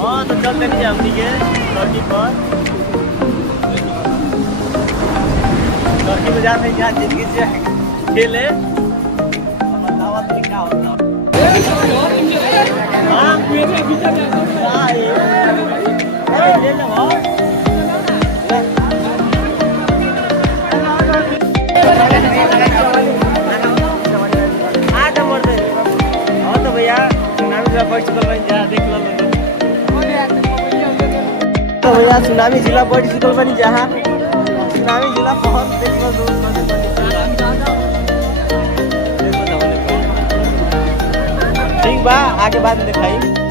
हाँ तो चल देंगे हम ठीक है लड़की पर लड़की में जाते हैं जहाँ जिंदगी से खेले बतावा तो क्या होता हाँ ले लो तो भैया सुनामी जिला बैठिकल पनि जहाँ सुनामी जिला बहुत ठीक बा आगे बाद में दिखाई